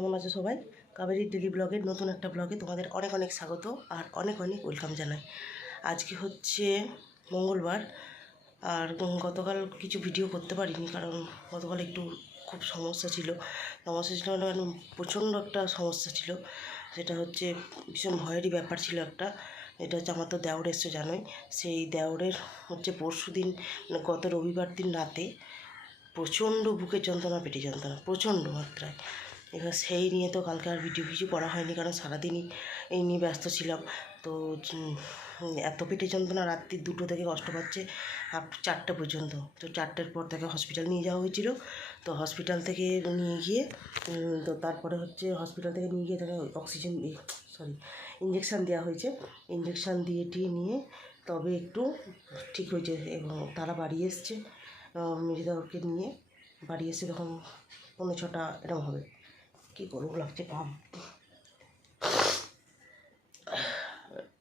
কেমন আছো সবাই? কাবেরী ডেলি ব্লগের নতুন একটা ব্লগে তোমাদের অনেক অনেক স্বাগত আর অনেক অনেক ওয়েলকাম জানাই। আজকে হচ্ছে মঙ্গলবার আর গতকাল কিছু ভিডিও করতে পারিনি, কারণ গতকাল একটু খুব সমস্যা ছিল মানে প্রচণ্ড একটা সমস্যা ছিল। সেটা হচ্ছে ভীষণ ভয়েরই ব্যাপার ছিল একটা। এটা হচ্ছে আমার তো দেওর এসছে জানোই। সেই দেওরের হচ্ছে পরশু দিন মানে গত রবিবার দিন রাতে প্রচণ্ড বুকের যন্ত্রণা, পেটে যন্ত্রণা প্রচণ্ড মাত্রায়। এবার সেই নিয়ে তো কালকে আর ভিডিও কিছু করা হয়নি, কারণ সারাদিনই এই নিয়ে ব্যস্ত ছিলাম। তো এত পেটে যন্ত্রণা, রাত্রি 2টো থেকে কষ্ট পাচ্ছে 4টে পর্যন্ত। তো 4টের পর তাকে হসপিটাল নিয়ে যাওয়া হয়েছিল। তো হসপিটাল থেকে নিয়ে গিয়ে তো তারপরে হচ্ছে হসপিটাল থেকে নিয়ে গিয়ে তাকে অক্সিজেন ইঞ্জেকশান দেওয়া হয়েছে। ইঞ্জেকশান দিয়ে নিয়ে তবে একটু ঠিক হয়েছে এবং তারা বাড়ি এসছে। মেজদাকে নিয়ে বাড়ি এসে তখন 5:45 এরকম হবে। কী করবো লাগছে কাম।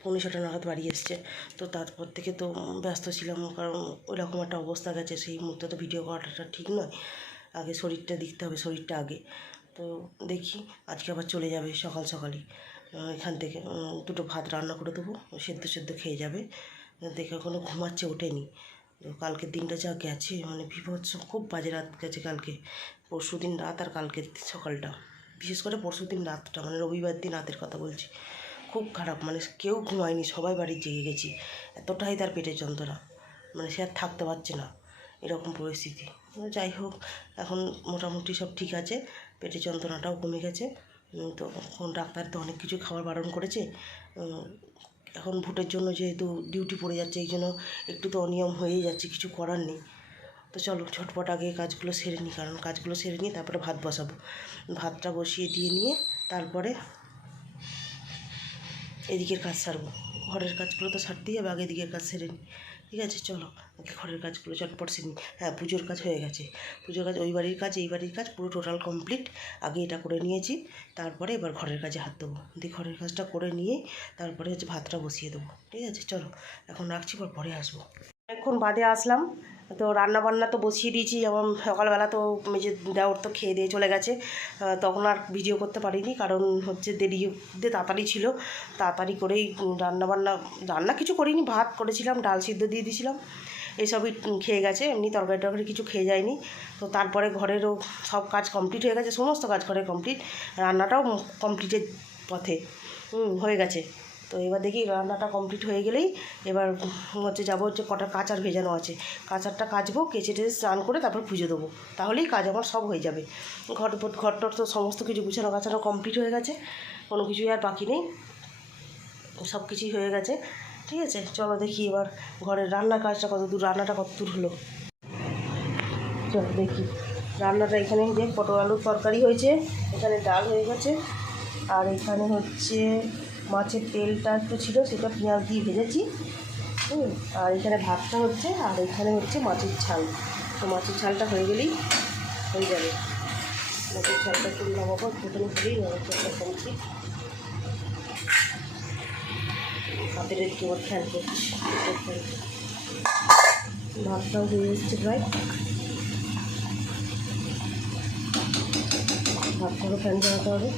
5:45 নাগাদ বাড়ি এসছে। তো তারপর থেকে তো ব্যস্ত ছিলাম, কারণ ওইরকম একটা অবস্থা গেছে, সেই মুহূর্তে তো ভিডিও করাটা ঠিক নয়। আগে শরীরটা দেখতে হবে, শরীরটা আগে। তো দেখি আজকে আবার চলে যাবে সকাল সকালই এখান থেকে। 2টো ভাত রান্না করে দেবো, সেদ্ধ খেয়ে যাবে। দেখে এখনও ঘুমাচ্ছে, ওঠেনি। তো কালকের দিনটা যা গেছে মানে বিভৎস, খুব বাজে রাত গেছে কালকে। পরশু দিন রাত আর কালকের সকালটা, বিশেষ করে পরশু দিন রাতটা, মানে রবিবার দিন রাতের কথা বলছি, খুব খারাপ। মানে কেউ ঘুমায়নি, সবাই বাড়ির জেগে গেছি। এতটাই তার পেটের যন্ত্রণা, মানে সে আর থাকতে পারছে না, এরকম পরিস্থিতি। যাই হোক, এখন মোটামুটি সব ঠিক আছে, পেটের যন্ত্রণাটাও কমে গেছে। তো এখন ডাক্তার তো অনেক কিছু খাবার বারণ করেছে। এখন ভোটের জন্য যেহেতু ডিউটি পড়ে যাচ্ছে, এই জন্য একটু তো অনিয়ম হয়েই যাচ্ছে, কিছু করার নেই। তো চলো ঝটপট আগে কাজগুলো সেরে নিই, কারণ কাজগুলো সেরে নিয়ে তারপরে ভাত বসাবো। ভাতটা বসিয়ে দিয়ে নিয়ে তারপরে এদিকের কাজ সারবো। ঘরের কাজগুলো তো সারতেই হবে, আগে এদিকের কাজ সেরে নিই। ঠিক আছে, চলো আগে ঘরের কাজগুলো চটপট সেরে নিই। হ্যাঁ, পুজোর কাজ হয়ে গেছে। পুজোর কাজ, ওই বাড়ির কাজ এই বাড়ির কাজ পুরো টোটাল কমপ্লিট। আগে এটা করে নিয়েছি, তারপরে এবার ঘরের কাজে হাত দেবো। দিয়ে ঘরের কাজটা করে নিয়ে তারপরে হচ্ছে ভাতটা বসিয়ে দেবো। ঠিক আছে, চলো এখন রাখছি, পরে আসবো। অনেকক্ষণ বাদে আসলাম। তো রান্না বান্না তো বসিয়ে দিয়েছি, এবং সকালবেলা তো মেজে দেওর তো খেয়ে দিয়ে চলে গেছে। তখন আর ভিডিও করতে পারিনি, কারণ হচ্ছে দেরিতে তাড়াতাড়ি ছিল। তাড়াতাড়ি করেই রান্না কিছু করিনি, ভাত করেছিলাম, ডাল সিদ্ধ দিয়ে দিয়েছিলাম, এইসবই খেয়ে গেছে। এমনি তরকারি কিছু খেয়ে যায়নি। তো তারপরে ঘরেরও সব কাজ কমপ্লিট হয়ে গেছে, সমস্ত কাজ ঘরে কমপ্লিট, রান্নাটাও কমপ্লিটের পথে হয়ে গেছে। তো এবার দেখি রান্নাটা কমপ্লিট হয়ে গেলেই এবার হচ্ছে যাবো, হচ্ছে কটা কাঁচার ভেজানো আছে, কাঁচারটা কাচবো, কেচে টেচে স্নান করে তারপর পুজো দেবো। তাহলেই কাজ আমার সব হয়ে যাবে। ঘরটর তো সমস্ত কিছু গুছানো গাছানো কমপ্লিট হয়ে গেছে, কোনো কিছুই আর বাকি নেই, সব কিছুই হয়ে গেছে। ঠিক আছে, চলো দেখি এবার ঘরের রান্নার কাজটা রান্নাটা কত দূর হলো। চলো দেখি রান্নাটা। এখানে যে পটল আলুর তরকারি হয়েছে, এখানে ডাল হয়ে গেছে, আর এখানে হচ্ছে মাছের তেলটা একটু ছিল, সেটা পেঁয়াজ দিয়ে ভেজেছি। আর এখানে ভাতটা হচ্ছে, আর এখানে হচ্ছে মাছের ঝাল। তো মাছের ঝালটা হয়ে গেলেই হয়ে যাবে। মাছের ঝালটা একটু নামাবো, একটুখানি হলেই মাছের ঝালটা কমছি। হাতের একটু আবার ফ্যান করছি, ভাতটাও হয়ে এসছে প্রায়। ভাতটারও ফ্যান ঝাড়াতে হবে।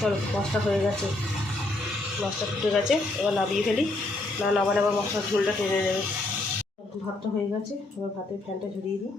চলো, মাছটা হয়ে গেছে, মাছটা ফুটে গেছে, এবার নামিয়ে ফেলি, না নামালে আবার মশলার ঝোলটা টেনে যাবে। ভাতটা হয়ে গেছে, এবার ভাতের ফ্যানটা ঝরিয়ে দিই।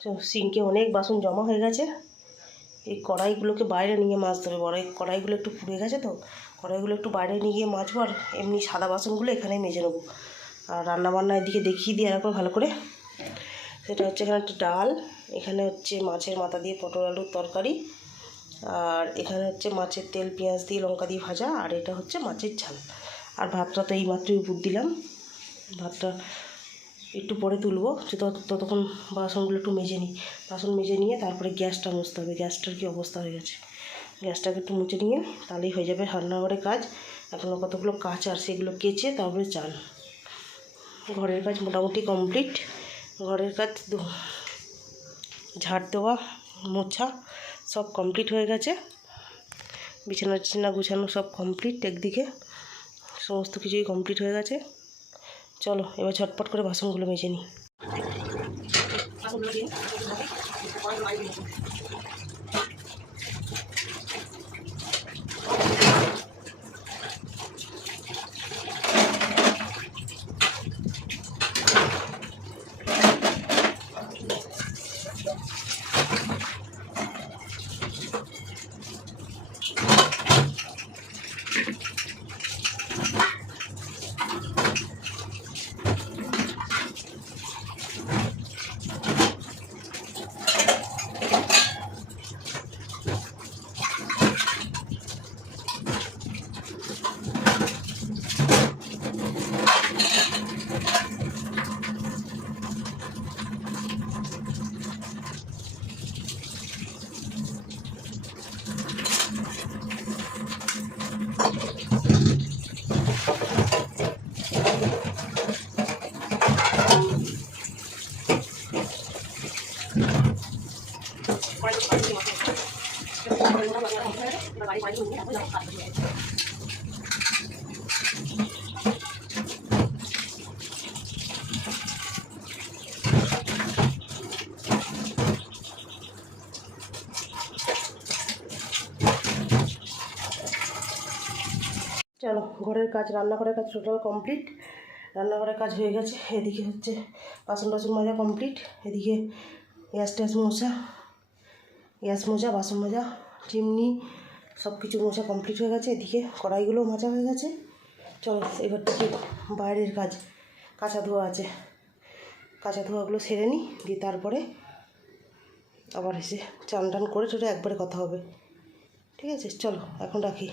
তো সিঙ্কে অনেক বাসন জমা হয়ে গেছে, এই কড়াইগুলোকে বাইরে নিয়ে মাজতে হবে। কড়াইগুলো একটু পুড়ে গেছে, তো কড়াইগুলো একটু বাইরে নিয়ে গিয়ে মাজবো, আর এমনি সাদা বাসনগুলো এখানে মেজে নেবো। আর রান্নাবান্না এদিকে দেখিয়ে দিই এরকম ভালো করে। সেটা হচ্ছে এখানে একটা ডাল, এখানে হচ্ছে মাছের মাথা দিয়ে পটল আলুর তরকারি, আর এখানে হচ্ছে মাছের তেল পেঁয়াজ দিয়ে লঙ্কা দিয়ে ভাজা, আর এটা হচ্ছে মাছের ঝাল। আর ভাতটা তো এইমাত্রই উপর দিলাম, ভাতটা একটু পরে তুলবো। ততক্ষণ বাসনগুলো একটু মেজে নিই। বাসন মেজে নিয়ে তারপরে গ্যাসটা মুছতে হবে। গ্যাসটার কী অবস্থা হয়ে গেছে, গ্যাসটাকে একটু মুছে নিয়ে তাহলেই হয়ে যাবে রান্নাঘরের কাজ। এখনও কতগুলো কাজ আর সেগুলো কেচে তারপরে চান। ঘরের কাজ মোটামুটি কমপ্লিট। ঘরের কাজ ঝাড় দেওয়া মোছা সব কমপ্লিট হয়ে গেছে। বিছানা টিছানা গুছানো সব কমপ্লিট, একদিকে সমস্ত কিছুই কমপ্লিট হয়ে গেছে। চলো এবার ঝটপট করে বাসনগুলো মেজে নিই। চলো ঘরের কাজ, রান্নাঘরের কাজ টোটাল কমপ্লিট। রান্নাঘরের কাজ হয়ে গেছে। এদিকে হচ্ছে বাসন টাসন মাজা কমপ্লিট। এদিকে গ্যাস ট্যাস মোছা, বাসন মাজা, চিমনি সব কিছু মোছা কমপ্লিট হয়ে গেছে। এদিকে কড়াইগুলো মাজা হয়ে গেছে। চলো এবার দেখি বাইরের কাজ, কাঁচা ধোয়া আছে, কাঁচা ধোয়াগুলো সেরে নিই, দিয়ে তারপরে আবার এসে চান টান করে টোটো একবারে কথা হবে। ঠিক আছে, চলো এখন রাখি।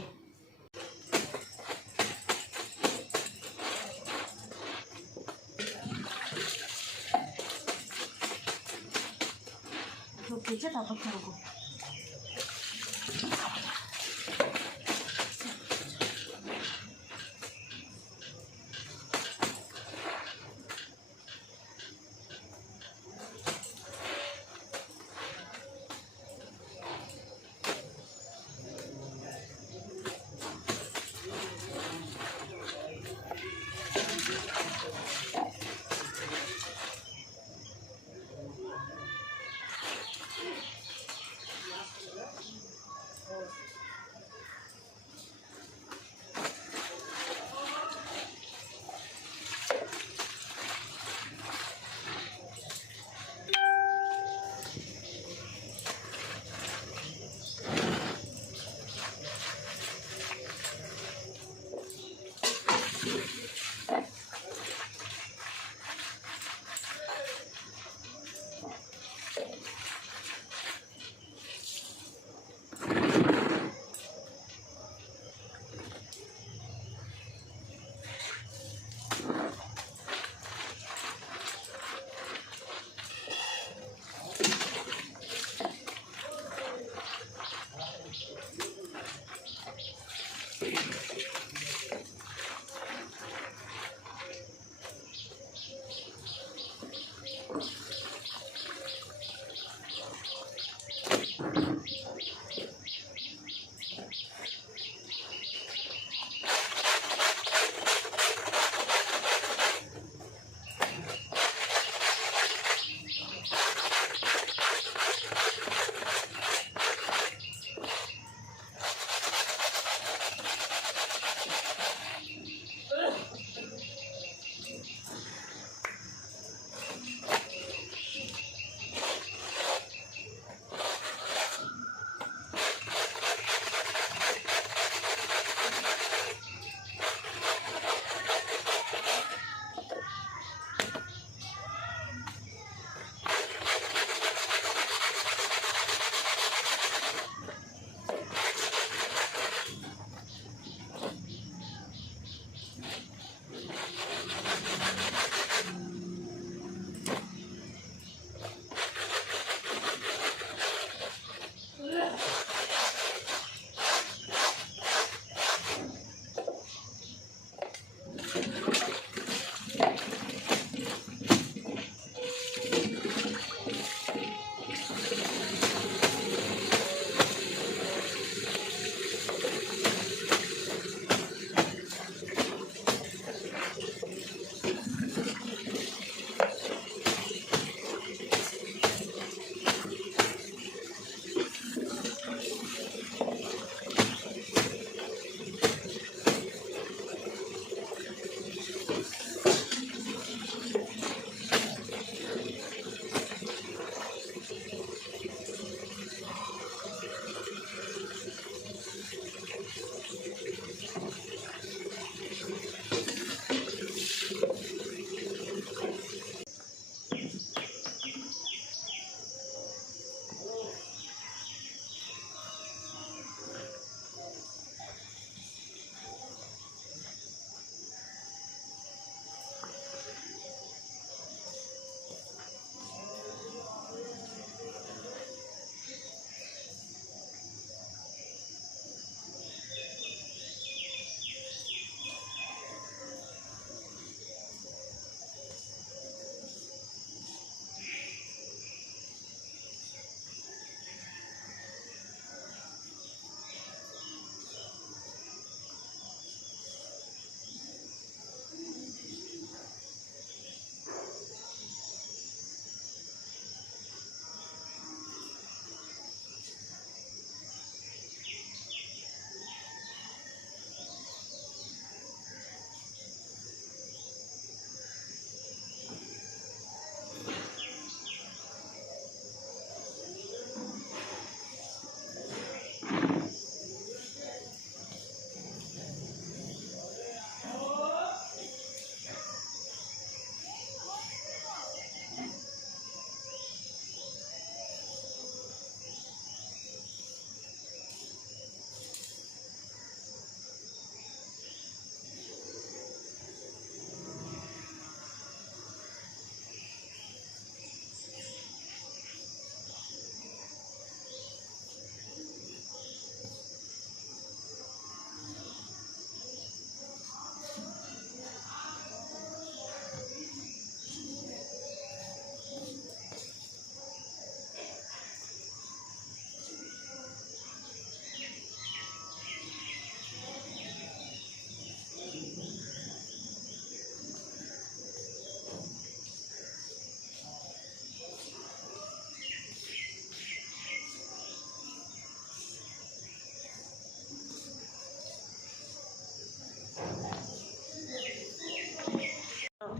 তারপর করবো।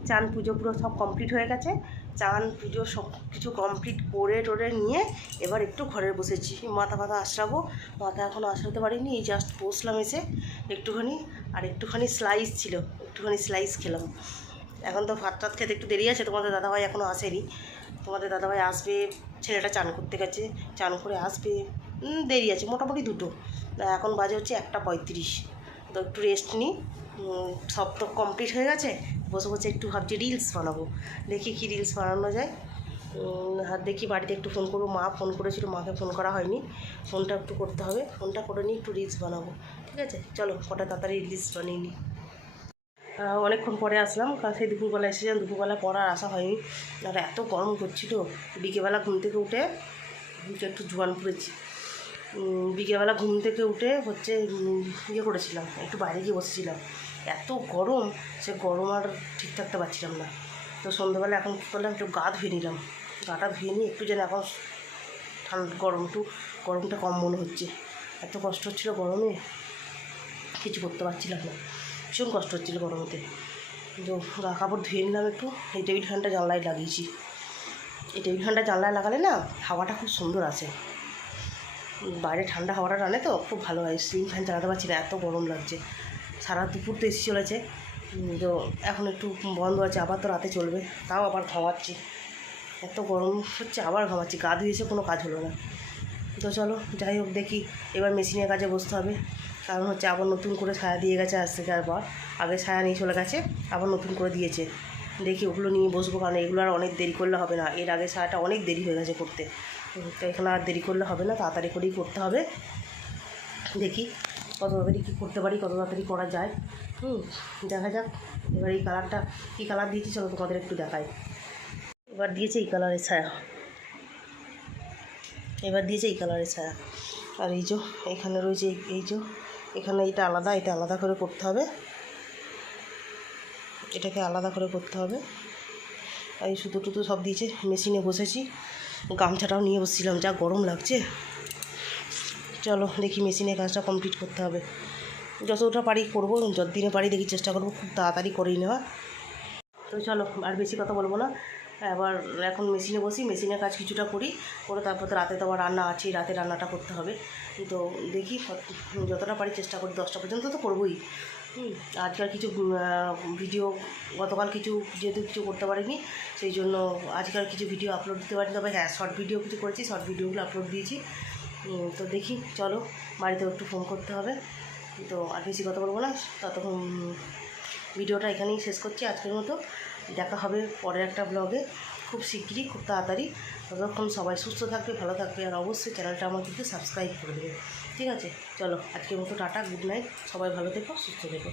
চান পুজো পুরো সব কমপ্লিট হয়ে গেছে, চান পুজো সব কিছু কমপ্লিট করে টোরে নিয়ে এবার একটু ঘরে বসেছি, মাথা ফাথা আঁচড়াবো। মাথা এখনও আঁচড়াতে পারিনি, এই জাস্ট বসলাম এসে একটুখানি স্লাইস ছিল, একটুখানি স্লাইস খেলাম। এখন তো ভাত টাত খেতে একটু দেরি আছে, তোমাদের দাদাভাই এখনও আসেনি। তোমাদের দাদাভাই আসবে, ছেলেটা চান করতে গেছে, চান করে আসবে, দেরি আছে মোটামুটি 2টো। এখন বাজে হচ্ছে 1:35। তো একটু রেস্ট নিই, সব তো কমপ্লিট হয়ে গেছে। বসে বসে একটু ভাবছি রিলস বানাবো, দেখি কী রিলস বানানো যায়। আর দেখি বাড়িতে একটু ফোন করবো, মা ফোন করেছিল, মাকে ফোন করা হয়নি, ফোনটা একটু করতে হবে, ফোনটা করে নিয়ে একটু রিলস বানাবো। ঠিক আছে, চলো কটা তাড়াতাড়ি রিলস বানিয়ে নিই। অনেকক্ষণ পরে আসলাম, কারণ সেই দুপুরবেলা এসেছিলাম, দুপুরবেলা পর আর আসা হয়নি, আর এত গরম করছিল। বিকেলবেলা ঘুম থেকে উঠে একটু জোয়ান পড়েছি, বিকেলবেলা ঘুম থেকে উঠে হচ্ছে ইয়ে করেছিলাম, একটু বাইরে গিয়ে বসেছিলাম, এত গরম, সে গরম আর ঠিক থাকতে পারছিলাম না। তো সন্ধ্যাবেলা এখন কী করলাম, একটু গা ধুয়ে নিলাম, গাটা ধুয়ে নিয়ে একটু যেন এখন গরমটা কম মনে হচ্ছে। এত কষ্ট হচ্ছিলো গরমে, কিছু করতে পারছিলাম না, ভীষণ কষ্ট হচ্ছিলো গরমেতে। তো গা কাপড় ধুয়ে নিলাম একটু, এই টেবিল ফ্যানটা জানলায় লাগিয়েছি। এই টেবিল ফ্যানটা জানলায় লাগালে না হাওয়াটা খুব সুন্দর আসে, বাইরে ঠান্ডা হাওয়াটা টানে তো খুব ভালো হয়। সিলিং ফ্যান চালাতে পারছি না, এত গরম লাগছে। সারা দুপুর তো এসে চলেছে, তো এখন একটু বন্ধ আছে, আবার তো রাতে চলবে, তাও আবার ঘামাচ্ছি, এত গরম হচ্ছে, আবার ঘামাচ্ছি, গা ধুয়ে এসে কোনো কাজ হলো না। তো চলো যাই হোক, দেখি এবার মেশিনের কাজে বসতে হবে, কারণ হচ্ছে আবার নতুন করে ছায়া দিয়ে গেছে আজ থেকে, আর আগে ছায়া নিয়ে চলে গেছে, আবার নতুন করে দিয়েছে। দেখি ওগুলো নিয়ে বসবো, কারণ এগুলো আর অনেক দেরি করলে হবে না, এর আগে ছায়াটা অনেক দেরি হয়ে গেছে করতে, তো এখানে আর দেরি করলে হবে না, তাড়াতাড়ি করেই করতে হবে। দেখি কত তাড়াতাড়ি কী করতে পারি, কত তাড়াতাড়ি করা যায়, দেখা যাক। এবার এই কালারটা কী কালার দিয়েছি চলো তোমাদের একটু দেখাই। এবার দিয়েছে এই কালারের ছায়া, আর এই যে এখানে রয়েছে, এই যে এখানে এটা আলাদা করে করতে হবে, এটাকে আলাদা করে করতে হবে। আর এই সুতো টুতো সব দিয়েছে, মেশিনে বসেছি, গামছাটাও নিয়ে বসছিলাম, যা গরম লাগছে। চলো দেখি মেশিনের কাজটা কমপ্লিট করতে হবে, যতটা পারি করবো, যতদিনে পারি দেখি চেষ্টা করবো খুব তাড়াতাড়ি করেই নেওয়া। তো চলো আর বেশি কথা বলবো না, এবার এখন মেশিনে বসি, মেশিনের কাজ কিছুটা করি, করে তারপর তো রাতে তো আবার রান্না আছে, রাতে রান্নাটা করতে হবে। তো দেখি যতটা পারি চেষ্টা করি, 10টা পর্যন্ত তো করবোই। আজকাল কিছু ভিডিও, গতকাল যেহেতু কিছু করতে পারিনি, সেই জন্য আজকাল কিছু ভিডিও আপলোড দিতে পারিনি, তবে হ্যাঁ শর্ট ভিডিও কিছু করেছি, শর্ট ভিডিওগুলো আপলোড দিয়েছি। তো দেখি চলো, বাড়িতেও একটু ফোন করতে হবে। তো আর বেশি কথা বলবো না, ততক্ষণ ভিডিওটা এখানেই শেষ করছি আজকের মতো। দেখা হবে পরের একটা ব্লগে খুব শিগগিরই, খুব তাড়াতাড়ি। ততক্ষণ সবাই সুস্থ থাকবে, ভালো থাকবে, আর অবশ্যই চ্যানেলটা আমার কিন্তু সাবস্ক্রাইব করে দেবে। ঠিক আছে, চলো আজকের মতো টাটা, গুড নাইট, সবাই ভালো থেকো, সুস্থ থেকো।